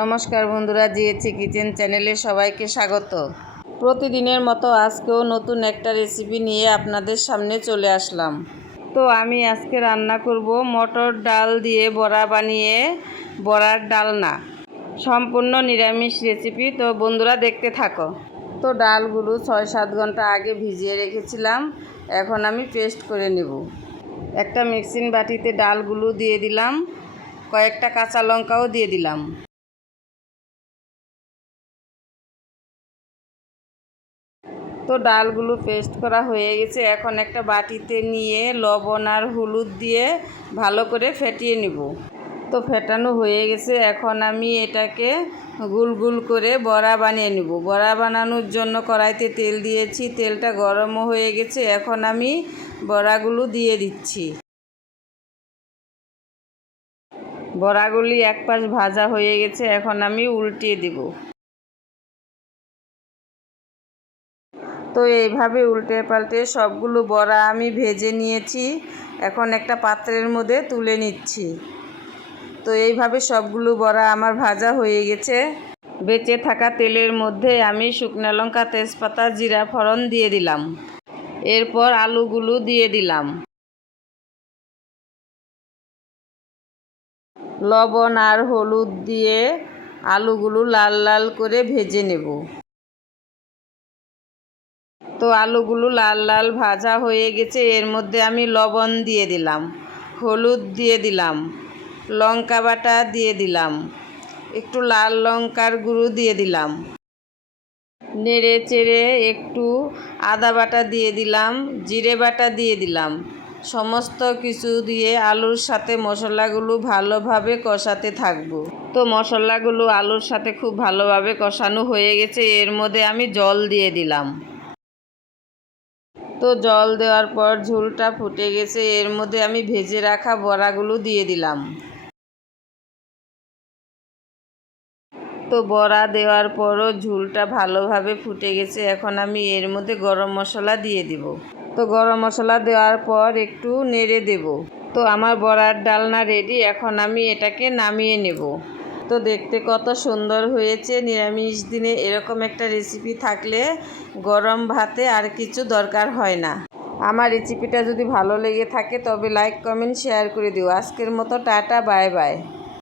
নমস্কার বন্ধুরা জিএচি কিচেন চ্যানেলে সবাইকে স্বাগত। প্রতিদিনের মতো আজকেও নতুন একটা রেসিপি নিয়ে আপনাদের সামনে চলে আসলাম। তো আমি আজকে রান্না করব মটর ডাল দিয়ে বড়া বানিয়ে বড়ার ডালনা। সম্পূর্ণ নিরামিষ রেসিপি তো বন্ধুরা দেখতে থাকো। তো ডালগুলো ছয় সাত ঘণ্টা আগে ভিজিয়ে রেখেছিলাম, এখন আমি পেস্ট করে নেব। একটা মিক্সিং বাটিতে ডালগুলো দিয়ে দিলাম, কয়েকটা কাঁচা লঙ্কাও দিয়ে দিলাম। তো ডালগুলো পেস্ট করা হয়ে গেছে। এখন একটা বাটিতে নিয়ে লবণ আর হলুদ দিয়ে ভালো করে ফেটিয়ে নিব। তো ফেটানো হয়ে গেছে। এখন আমি এটাকে গুল গুল করে বড়া বানিয়ে নিব। বড়া বানানোর জন্য কড়াইতে তেল দিয়েছি। তেলটা গরমও হয়ে গেছে। এখন আমি বড়াগুলো দিয়ে দিচ্ছি। বড়াগুলি এক পাশ ভাজা হয়ে গেছে। এখন আমি উল্টিয়ে দিব। তো এইভাবে উল্টে পাল্টে সবগুলো বড়া আমি ভেজে নিয়েছি। এখন একটা পাত্রের মধ্যে তুলে নিচ্ছি। তো এইভাবে সবগুলো বড়া আমার ভাজা হয়ে গেছে। বেঁচে থাকা তেলের মধ্যে আমি শুকনো লঙ্কা, তেজপাতা, জিরা, ফোড়ন দিয়ে দিলাম। এরপর আলুগুলো দিয়ে দিলাম। লবণ আর হলুদ দিয়ে আলুগুলো লাল লাল করে ভেজে নেব। তো আলুগুলো লাল লাল ভাজা হয়ে গেছে। এর মধ্যে আমি লবণ দিয়ে দিলাম, হলুদ দিয়ে দিলাম, লঙ্কা বাটা দিয়ে দিলাম, একটু লাল লঙ্কার গুঁড়ো দিয়ে দিলাম। নেড়ে চেড়ে একটু আদা বাটা দিয়ে দিলাম, জিরে বাটা দিয়ে দিলাম। সমস্ত কিছু দিয়ে আলুর সাথে মশলাগুলো ভালোভাবে কষাতে থাকব। তো মশলাগুলো আলুর সাথে খুব ভালোভাবে কষানো হয়ে গেছে। এর মধ্যে আমি জল দিয়ে দিলাম। তো জল দেওয়ার পর ঝোলটা ফুটে গেছে। এর মধ্যে আমি ভেজে রাখা বড়াগুলো দিয়ে দিলাম। তো বড়া দেওয়ার পরও ঝোলটা ভালোভাবে ফুটে গেছে। এখন আমি এর মধ্যে গরম মশলা দিয়ে দিব। তো গরম মশলা দেওয়ার পর একটু নেড়ে দেব। তো আমার বড়ার ডালনা রেডি এখন আমি এটাকে নামিয়ে নেব। তো দেখতে কত সুন্দর হয়েছে। নিরামিষ দিনে এরকম একটা রেসিপি থাকলে গরম ভাতে আর কিছু দরকার হয় না। আমার রেসিপিটা যদি ভালো লেগে থাকে তবে লাইক কমেন্ট শেয়ার করে দিও। আজকের মতো টাটা বাই বাই